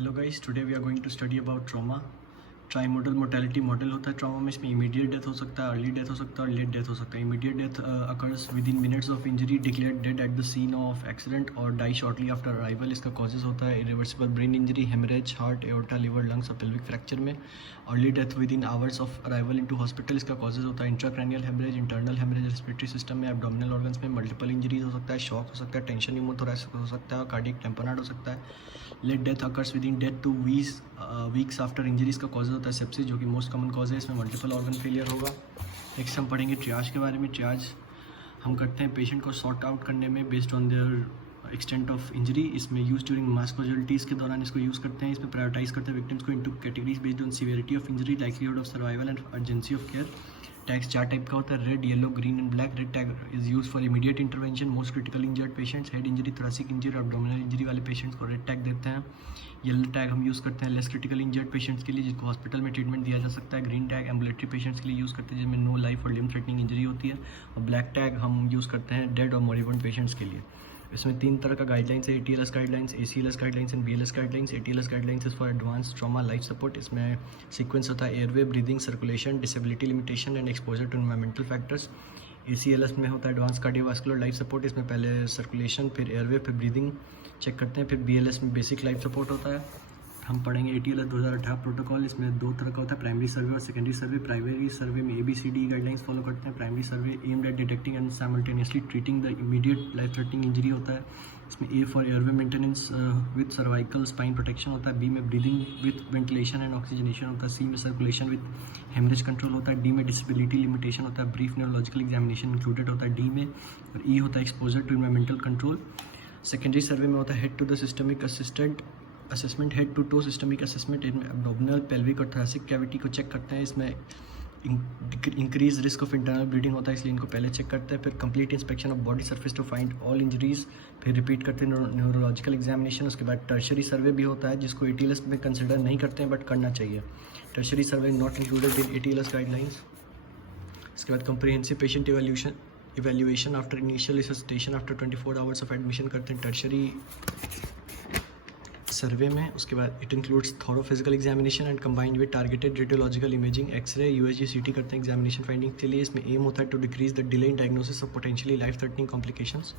Hello guys, today we are going to study about trauma. Trimodal mortality model होता है trauma में। इसमें immediate death हो सकता है, अर्ली डेथ हो सकता है और लेट डेथ हो सकता है। Immediate death occurs within minutes of injury, declared dead at the scene of accident और डाई शॉर्टली आफ्टर अराइवल। इसका कॉजेज होता है irreversible brain injury, haemorrhage, heart, aorta, liver, lungs और पेल्विक फ्रैक्चर में। Early death within hours of arrival into hospital. इसका causes होता है intracranial haemorrhage, internal haemorrhage respiratory system में, abdominal organs में। मल्टीपल इंजरीज हो सकता है, शॉक हो सकता है, टेंशन न्यूमोथोरैक्स हो सकता है और कार्डियक टेम्पोनेट हो सकता है। Late death occurs within death 2 weeks after injuries. का कॉजेज होता है सेप्सिस, जो कि मोस्ट कॉमन कॉज है। इसमें मल्टीपल ऑर्गन फेलियर होगा। नेक्स्ट हम पढ़ेंगे ट्रियाज के बारे में। ट्रियाज हम करते हैं पेशेंट को सॉर्ट आउट करने में based on their extent of injury. इसमें यूज ड्यूरिंग मास कैजुअल्टीज़ के दौरान इसको यूज़ करते हैं। इसमें प्रायोरिटाइज करते हैं विक्टिम्स को into categories based on severity of injury, likelihood of survival and urgency of care. Tags 4 type का होता है, red, yellow, green and black. Red tag is use for immediate intervention, most critical injured patients, head injury, thoracic injury और abdominal injury वाले patients को red tag देते हैं। Yellow tag हम use करते हैं लेस क्रिटिकल इंजर्ड पेशेंट्स के लिए, जिनको हॉस्पिटल में ट्रीटमेंट दिया जा सकता है। ग्रीन टैग एम्बुलेटरी पेशेंट्स के लिए यूज़ करते हैं जिनमें नो लाइफ और लिम थ्रेटनिंग इंजरी होती है। और ब्लैक टैग हम यूज़ करते हैं डेड और मोरिबंड पेशेंट्स के लिए। इसमें 3 तरह का गाइडलाइंस है, ATLS guidelines, ACLS guidelines and BLS guidelines. ATLS guidelines is for advance trauma life support. इसमें सीक्वेंस होता है airway, breathing, circulation, disability limitation and exposure to environmental factors. ACLS में होता है एडवांस कार्डियोवास्कुलर लाइफ सपोर्ट। इसमें पहले circulation, फिर airway, फिर ब्रीदिंग चेक करते हैं। फिर BLS में बेसिक लाइफ सपोर्ट होता है। हम पढ़ेंगे ATLS 2018 प्रोटोकॉल। इसमें 2 तरह का होता है, प्राइमरी सर्वे और सेकेंडरी सर्वे। प्राइमरी सर्वे में ABCD गाइडलाइंस फॉलो करते हैं। Primary survey aimed at detecting and simultaneously treating the immediate life threatening injury होता है। इसमें A for airway maintenance with cervical spine protection होता है। B में breathing with ventilation and oxygenation होता है। C में सर्कुलेशन विद हेमरेज कंट्रोल होता है। D में डिसेबिलिटी लिमिटेशन होता है। ब्रीफ न्यूरोलॉजिकल एग्जामिनेशन इंक्लूडेड होता है D में। और E होता है exposure to environmental control. Secondary survey में होता है head to the systemic assessment, head to toe systemic assessment. इनमें एब्डोमिनल, पेल्विक और थोरेसिक कैविटी को चेक करते हैं। इसमें increase risk of internal bleeding होता है, इसलिए इनको पहले चेक करते हैं। फिर complete inspection of body surface to find all injuries. फिर रिपीट करते हैं न्यूरोलॉजिकल एग्जामिनेशन। उसके बाद टर्शरी सर्वे भी होता है, जिसको ATLS में कंसिडर नहीं करते हैं बट करना चाहिए। Tertiary survey not included in ATLS guidelines. इसके बाद comprehensive patient evaluation after initial resuscitation after 24 hours of admission करते हैं टर्शरी सर्वे में। उसके बाद it includes thorough physical examination and combined with targeted radiological imaging, x-ray, USG, CT करते हैं examination finding के लिए। इसमें एम होता है to decrease the delay in diagnosis of potentially life threatening complications.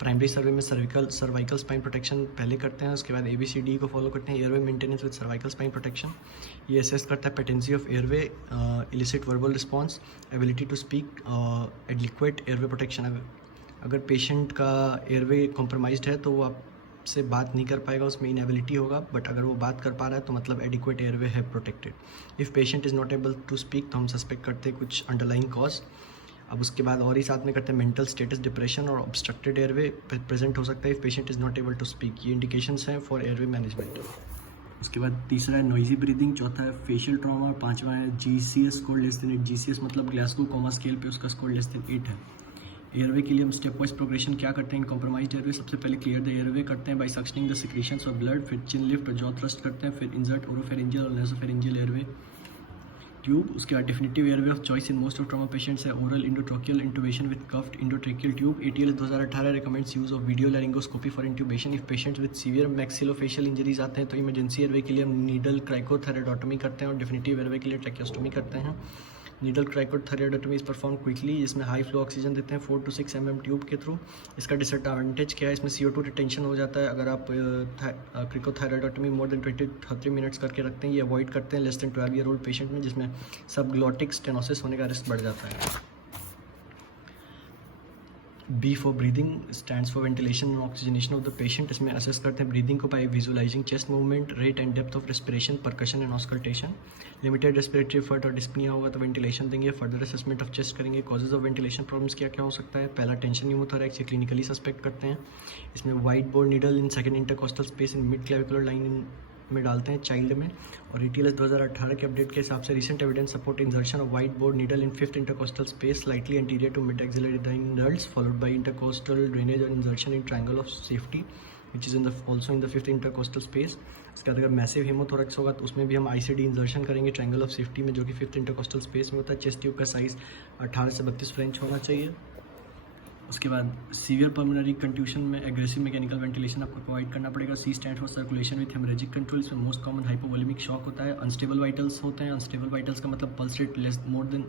Primary survey में सर्वाइकल स्पाइन प्रोटेक्शन पहले करते हैं। उसके बाद ABCD को फॉलो करते हैं, airway maintenance with cervical spine protection. ये असेस करता है patency of airway, elicit verbal response, ability to speak, adequate airway protection. अगर पेशेंट का एयरवे कॉम्प्रोमाइज्ड है तो वो आप से बात नहीं कर पाएगा, उसमें इनएबिलिटी होगा। बट अगर वो बात कर पा रहा है तो मतलब एडिक्वेट एयरवे है protected. If patient is not able to speak तो हम सस्पेक्ट करते हैं कुछ अंडरलाइंग कॉज। अब उसके बाद और ही साथ में करते हैं मेंटल स्टेटस, डिप्रेशन और ऑब्स्ट्रक्टेड एयरवे प्रेजेंट हो सकता है if patient is not able to speak. ये इंडिकेशंस हैं फॉर एयरवे मैनेजमेंट। उसके बाद तीसरा है नॉइजी ब्रीदिंग, चौथा है फेशियल ट्रॉमा और पाँचवा है GCS score less than 8। GCS मतलब ग्लासगो कोमा स्केल पे उसका स्कोर लेस देन 8 है। एयरवे के लिए हम स्टेप वाइज प्रोग्रेशन क्या करते हैं इन कॉम्प्रोमाइज्ड एयरवे। सबसे पहले क्लियर द एयरवे करते हैं by suctioning the secretions of blood. फिर चिन लिफ्ट और जॉ थ्रस्ट करते हैं। फिर इंसर्ट ओरोफेरिंजियल और नेसोफेरिंजियल एयरवे ट्यूब। उसके बाद definitive airway of choice in most of trauma patients है oral endotracheal intubation with cuffed endotracheal tube. ATLS 2018 recommends use of video laryngoscopy for intubation. If patients with severe maxillofacial injuries आते हैं तो emergency airway के लिए हम needle क्राइकोथेरेडोटमी करते हैं और डेफिनेटिव एयरवे के लिए ट्रैकियोस्टोमी करते हैं। नीडल क्राइकोथेरेडोटमी इज परफॉर्म क्विकली, जिसमें हाई फ्लो ऑक्सीजन देते हैं 4 to 6 mm ट्यूब के थ्रू। इसका डिसएडवांटेज क्या है, इसमें CO2 रिटेंशन हो जाता है। अगर आप क्राइकोथेरेडोटमी मोर देन 23 मिनट्स करके रखते हैं, ये अवॉइड करते हैं less than 12 year old patient में, जिसमें सबग्लॉटिक स्टेनोसिस होने का रिस्क बढ़ जाता है। B for breathing stands for ventilation and oxygenation of the patient. इसमें असेस करते हैं ब्रीदिंग को by visualising chest movement, rate and depth of respiration, percussion and auscultation. Limited respiratory effort और डिस्पनिया होगा तो वेंटिलेशन देंगे। फर्दर असेसमेंट ऑफ चेस्ट करेंगे। Causes of ventilation problems क्या क्या हो सकता है। पहला टेंशन न्यूमोथोरैक्स, ये क्लिनिकली सस्पेक्ट करते हैं। इसमें wide bore needle in second intercostal space in mid clavicular line में डालते हैं चाइल्ड में। और ATLS 2018 के अपडेट के हिसाब से recent evidence support insertion of wide bore needle in 5th intercostal space slightly anterior to mid axillary nerves followed by intercostal drainage और insertion in triangle of safety which is also in the 5th intercostal space. इसके बाद अगर massive haemothorax होगा तो उसमें भी हम ICD insertion करेंगे ट्रायंगल ऑफ सेफ्टी में, जो कि 5th इंटरकोस्टल स्पेस में होता है। चेस्ट ट्यूब का साइज़ 18 से 32 French होना चाहिए। उसके बाद सीवियर पल्मोनरी कंट्यूशन में एग्रेसिव मैकेनिकल वेंटिलेशन आपको प्रोवाइड करना पड़ेगा। C stand for circulation with haemorrhagic control. इसमें मोस्ट कॉमन हाइपोवोलेमिक शॉक होता है। अनस्टेबल वाइटल्स होते हैं। अनस्टेबल वाइटल्स का मतलब pulse rate less more than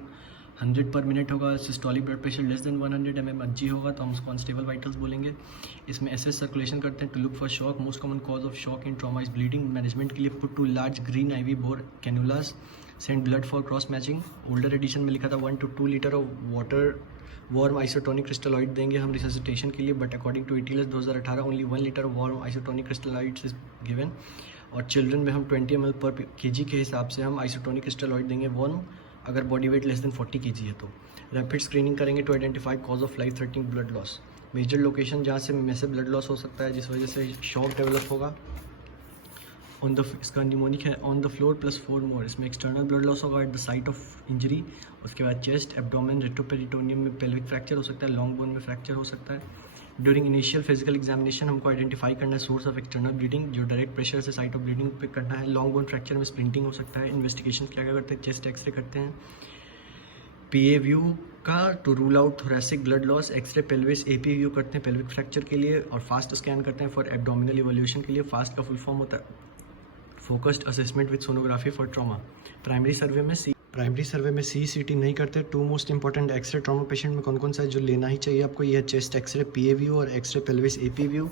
100 पर मिनट होगा। Systolic blood pressure less than 100 mmHg होगा तो हम उसको अनस्टेबल वाइटल्स बोलेंगे। इसमें एसएस सर्कुलेशन करते हैं to look for shock. Most common cause of shock in trauma is bleeding. Management के लिए put two large green IV bore cannulas, send blood for cross matching. Older edition में लिखा था 1 to 2 litre of water warm isotonic crystalloid देंगे हम resuscitation के लिए, but according to ETLS 2018 only 1 litre warm isotonic crystalloids is given. और children में हम 20 ml पर kg के हिसाब से हम आइसोटोनिक क्रिस्टलॉइड देंगे वार्म, अगर body weight less than 40 kg है तो। रैपिड स्क्रीनिंग करेंगे to identify cause of life threatening blood loss. Major location जहाँ से मैसिव ब्लड लॉस हो सकता है जिस वजह से शॉक डेवलप होगा। इसका निमोनिक है ऑन द फ्लोर प्लस 4 मोर। इसमें एक्सटर्नल ब्लड लॉस होगा at the site of injury. उसके बाद चेस्ट, एब्डोमेन, रेट्रोपेरिटोनियम में पेल्विक फ्रैक्चर हो सकता है। लॉन्ग बोन में फ्रैक्चर हो सकता है। ड्यूरिंग इनिशियल फिजिकल एग्जामिनेशन हमको आइडेंटिफाई करना है सोर्स ऑफ एक्सटर्नल ब्लीडिंग, जो डायरेक्ट प्रेशर से साइट ऑफ ब्लीडिंग पे करना है। लॉन्ग बोन फ्रैक्चर में स्प्लिंटिंग हो सकता है। इन्वेस्टिगेशन क्या करते हैं, चेस्ट एक्सरे करते हैं PA व्यू का to rule out thoracic blood loss. X ray pelvis AP view करते हैं पेल्विक फ्रैक्चर के लिए। और फास्ट स्कैन करते हैं फॉर एब्डोमिनल इवोल्यूशन के लिए। फास्ट का फुल फॉर्म होता है focused assessment with sonography for trauma. Primary survey में CCT नहीं करते। 2 most important X-ray trauma patient में कौन कौन सा है जो लेना ही चाहिए आपको, यह चेस्ट एक्सरे PA व्यू और एक्सरे पेल्विस AP व्यू।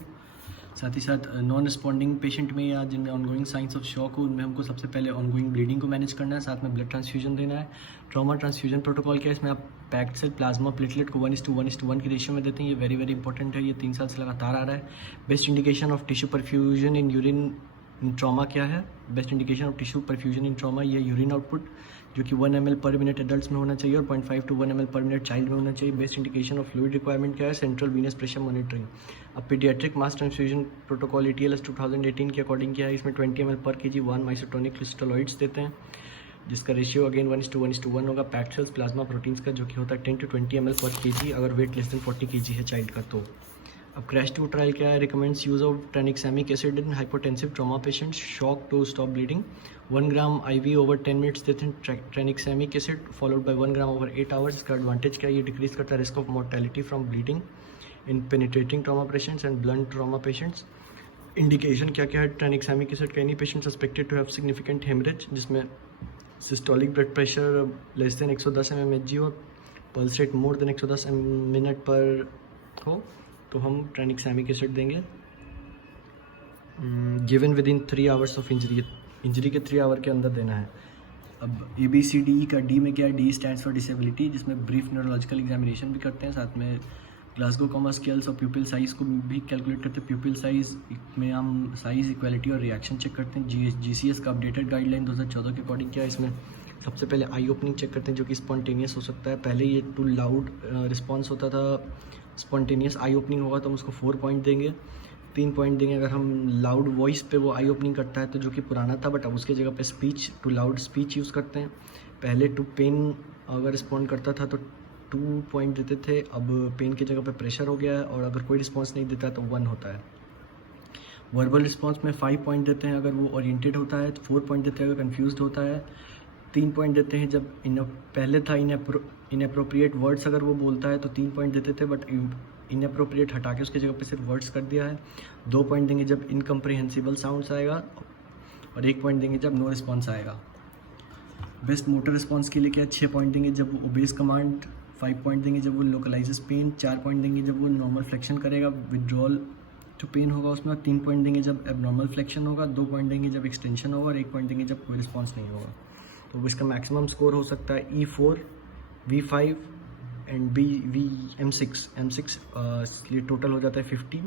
साथ ही साथ नॉन रिस्पॉन्डिंग पेशेंट में या जिनमें ऑनगोइंग साइंस ऑफ शॉक हो उनमें हमको सबसे पहले ऑनगोइंग ब्लीडिंग को मैनेज करना है, साथ में ब्लड ट्रांसफ्यूजन देना है। ट्रॉमा ट्रांसफ्यूजन प्रोटोकॉल क्या है, इसमें आप पैक्ड सेल प्लाज्मा प्लेटलेट को 1:1:1 की रेशियो में देते हैं। ये वेरी वेरी इंपॉर्टेंट है, ये 3 साल से लगातार आ रहा है। Best indication of tissue perfusion in urine trauma क्या है, best indication of tissue perfusion in trauma ये यूरिन आउटपुट जो कि 1 ml पर मिनट एडल्ट्स में होना चाहिए और 0.5 to 1 ml पर मिनट चाइल्ड में होना चाहिए। Best indication of fluid requirement क्या है, सेंट्रल वीनस प्रेशर मॉनिटरिंग। अब पीडियाट्रिक मास ट्रांसफ्यूजन प्रोटोकॉल ETLS 2018 के अकॉर्डिंग क्या है, इसमें 20 ml पर kg 1 आइसोटोनिक क्रिस्टलॉइड्स देते हैं जिसका रेशियो अगेन 1:1:1 होगा। पैक्ड सेल्स प्लाज्मा प्रोटीन्स का जो कि होता है 10 to 20 ml पर kg अगर वेट लेस देन 40 kg है चाइल्ड का तो। अब क्रैश 2 ट्रायल क्या है, recommends use of tranexamic acid in hypotensive trauma patients, shock to stop bleeding. 1 gram IV over 10 minutes देते हैं tranexamic acid followed by 1 gram over 8 hours. इसका advantage क्या है, ये डिक्रीज करता है risk of mortality from bleeding in penetrating trauma patients and blunt trauma patients. Indication क्या क्या है ट्रानिक्सामिक एसिड का, any patient suspected to have significant haemorrhage जिसमें systolic blood pressure less than 110 mmHg और pulse rate more than 110 minute पर हो तो हम ट्रानिक्सामिक एसिड देंगे। Given within 3 hours of injury के 3 आवर के अंदर देना है। अब ABCDE का D में क्या है, D स्टैंड्स फॉर डिसेबिलिटी जिसमें ब्रीफ न्यूरोलॉजिकल एग्जामिनेशन भी करते हैं, साथ में ग्लासगो कॉमा स्केल्स और प्यूपिल साइज़ को भी कैलकुलेट करते हैं। प्यूपिल साइज़ में हम साइज़ इक्वालिटी और रिएक्शन चेक करते हैं। GCS का अपडेटेड गाइडलाइन 2014 के अकॉर्डिंग क्या है, इसमें सबसे पहले आई ओपनिंग चेक करते हैं जो कि स्पॉन्टेनियस हो सकता है। पहले ये टू लाउड रिस्पॉन्स होता था, स्पॉन्टेनियस आई ओपनिंग होगा तो हम उसको 4 पॉइंट देंगे, 3 पॉइंट देंगे अगर हम लाउड वॉइस पे वो आई ओपनिंग करता है तो जो कि पुराना था, बट अब उसके जगह पे speech to loud speech use करते हैं। पहले टू पेन अगर रिस्पॉन्ड करता था तो 2 पॉइंट देते थे, अब पेन की जगह पे प्रेशर हो गया है और अगर कोई रिस्पॉन्स नहीं देता तो 1 होता है। वर्बल रिस्पॉन्स में 5 पॉइंट देते हैं अगर वो ओरिएंटेड होता है, 4 पॉइंट देते हैं अगर कन्फ्यूज्ड होता है, 3 पॉइंट देते हैं जब पहले था इनअप्रोप्रिएट वर्ड्स अगर वो बोलता है तो 3 पॉइंट देते थे, बट इनअप्रोप्रिएट हटा के उसके जगह पे सिर्फ वर्ड्स कर दिया है। 2 पॉइंट देंगे जब इनकम्प्रिहेंसिबल साउंड्स आएगा और 1 पॉइंट देंगे जब नो रिस्पॉन्स आएगा। बेस्ट मोटर रिस्पॉन्स के लिए क्या 6 पॉइंट देंगे जब वो ओबेज कमांड, 5 पॉइंट देंगे जब वो लोकलाइजेस पेन, 4 पॉइंट देंगे जब वो नॉर्मल फ्लेक्शन करेगा, विड्रॉल जो पेन होगा उसमें, 3 पॉइंट देंगे जब एबनॉर्मल फ्लेक्शन होगा, 2 पॉइंट देंगे जब एक्सटेंशन होगा और 1 पॉइंट देंगे जब कोई रिस्पॉन्स नहीं होगा। तो इसका मैक्सिमम स्कोर हो सकता है E4, V5 एंड M6 इसलिए टोटल हो जाता है 15।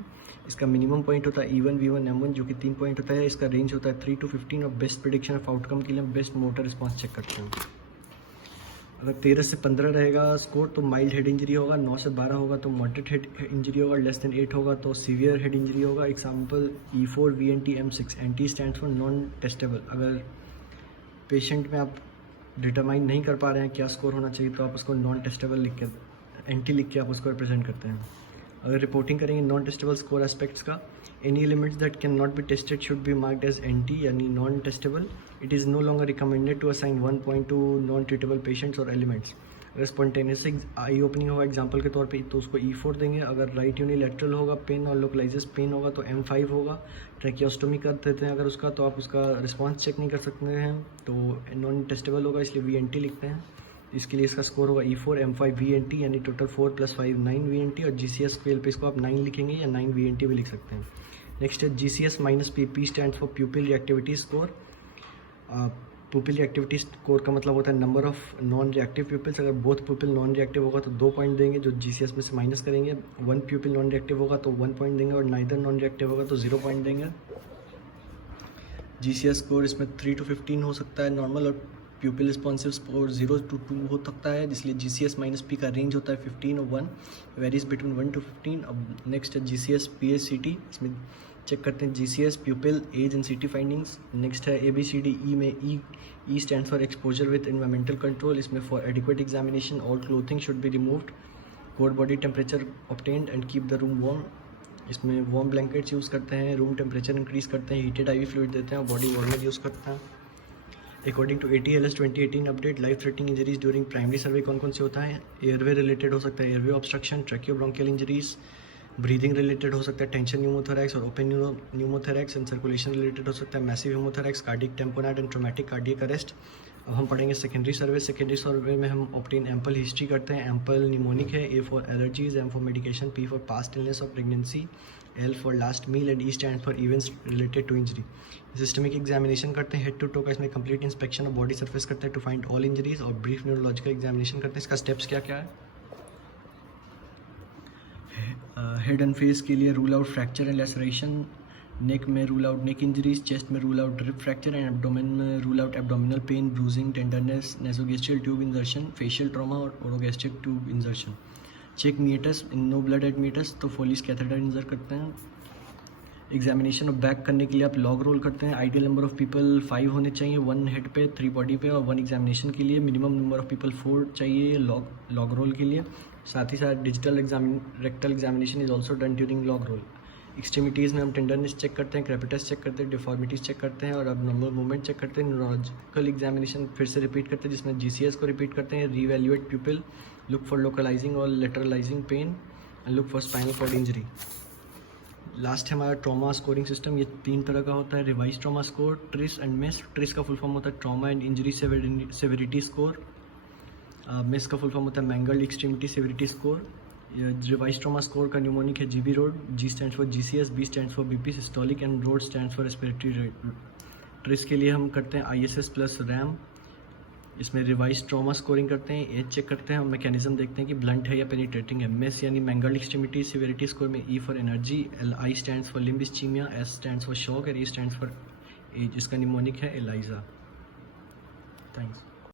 इसका मिनिमम पॉइंट होता है E1, V1, M1 जो कि 3 पॉइंट होता है। इसका रेंज होता है 3 to 15 और बेस्ट प्रेडिक्शन ऑफ आउटकम के लिए हम बेस्ट मोटर रिस्पॉन्स चेक करते हैं। अगर 13 से 15 रहेगा स्कोर तो माइल्ड हेड इंजरी होगा, 9 से 12 होगा तो मॉडरेट हेड इंजरी होगा, लेस देन 8 होगा तो सीवियर हेड इंजरी होगा। Example E4, VNT, M6। NT stands for non testable. अगर पेशेंट में आप डिटरमाइन नहीं कर पा रहे हैं क्या स्कोर होना चाहिए तो आप उसको नॉन टेस्टेबल लिख के, NT लिख के आप उसको रिप्रेजेंट करते हैं। अगर रिपोर्टिंग करेंगे नॉन टेस्टेबल स्कोर एस्पेक्ट्स का, any elements that can not be tested should be marked as NT यानी non testable. It is no longer recommended to assign 1 point to non treatable patients और elements. अगर spontaneous eye opening होगा example के तौर पे तो उसको E4 देंगे। अगर राइट यूनिलैटरल होगा पेन और लोकलाइजेस पेन होगा तो M5 होगा। ट्रैकियोस्टोमी कर देते हैं अगर उसका, तो आप उसका रिस्पॉन्स चेक नहीं कर सकते हैं, तो नॉन टेस्टेबल होगा, इसलिए VNT लिखते हैं। इसके लिए इसका स्कोर होगा E4 M5 VNT, यानी टोटल 4 + 5 9 VNT, और GCS स्केल पे इसको आप 9 लिखेंगे या 9 VNT भी लिख सकते हैं। नेक्स्ट है GCS -P, P stand for प्यूपिल reactivity score. प्यूपिल reactivity score का मतलब होता है number of non reactive pupils. अगर बोथ प्यूपिल नॉन रिएक्टिव होगा तो 2 पॉइंट देंगे, जो GCS में से माइनस करेंगे। 1 प्यूपिल नॉन रिएक्टिव होगा तो 1 पॉइंट देंगे, और नाइदर नॉन रिएक्टिव होगा तो 0 पॉइंट देंगे। GCS स्कोर इसमें 3 to 15 हो सकता है नॉर्मल, और प्यूपिल रिस्पॉन्सिव स्कोर 0 to 2 हो सकता है, इसलिए GCS -P का रेंज होता है 15 और 1, वेरीज बिटवीन 1 to 15। अब नेक्स्ट है GCS PSCT, इसमें चेक करते हैं GCS pupil age and CT findings. Next है ABCD। E में E stand for exposure with environmental control, इसमें for adequate examination all clothing should be removed, core body temperature obtained and keep the room warm. इसमें warm blankets use करते हैं, room temperature increase करते हैं, heated IV fluid देते हैं और body warmer use करते हैं। According to ATLS 2018 update, life threatening injuries during primary survey कौन कौन से होता है? एयरवे रिलेटेड हो सकता है, airway obstruction, tracheobronchial injuries. Breathing related हो सकता है, टेंशन न्यूमोथोरैक्स और open pneumothorax. And circulation related हो सकता है, massive pneumothorax, cardiac tamponade and traumatic cardiac arrest. अब हम पढ़ेंगे सेकेंडरी सर्वे। सेकेंडरी सर्वे में हम ऑब्टेन एम्पल हिस्ट्री करते हैं। एम्पल निमोनिक है, A for allergies, M for medication, P for past illness और pregnancy, L for last meal and E stand for events related to injury. Systemic examination करते हैं, head to toe का, इसमें complete inspection of body surface करते हैं to find all injuries, और brief neurological examination करते हैं। इसका स्टेप्स क्या क्या है? हेड एंड फेस के लिए rule out fracture and laceration, neck में rule out neck injuries, chest में rule out rib fracture and abdomen में rule out abdominal pain, bruising, tenderness, nasogastric tube insertion, facial trauma और orogastric tube insertion. Check meatus, in no blood at meatus, तो Foley's catheter इंजर करते हैं। Examination of back करने के लिए आप log role करते हैं। आइडियल नंबर ऑफ पीपल 5 होने चाहिए, 1 हेड पे, 3 बॉडी पे और 1 एग्जामिनेशन के लिए। मिनिमम नंबर ऑफ पीपल 4 चाहिए लॉग रोल के लिए। साथ ही साथ digital rectal examination is also done during log roll. Extremities में हम टेंडरनेस चेक करते हैं, क्रेपिटस चेक करते हैं, डिफॉर्मिटीज़ चेक करते हैं और अब नॉर्मल मूवमेंट चेक करते हैं। न्यूरोलॉजिकल एग्जामिनेशन फिर से रिपीट करते हैं, जिसमें GCS को रिपीट करते हैं। Reevaluate pupil, look for localising और lateralising pain and look for spinal cord injury. Last है हमारा ट्रॉमा स्कोरिंग सिस्टम। ये 3 तरह का होता है, revise trauma score, TRISS and MISS. TRISS का फुल फॉर्म होता है trauma and injury severity score. MISS का फुल फॉर्म होता है mangled extremity severity score. Revise trauma score का न्यूमोनिक है GB road, G stand for GCS, B stand for BP systolic and road stand for respiratory rate. TRISS के लिए हम करते हैं ISS प्लस RAM। इसमें रिवाइज ट्रॉमा स्कोरिंग करते हैं, एज चेक करते हैं और मैकेनिज्म देखते हैं कि ब्लंट है या पेनिट्रेटिंग है। मिस यानी मैंगल्ड एक्सट्रीमिटी सेवेरिटी स्कोर में E for energy, I stand for limb ischaemia, S stand for shock और E स्टैंड फॉर एज। इसका न्यूमोनिक है ELISA। थैंक्स।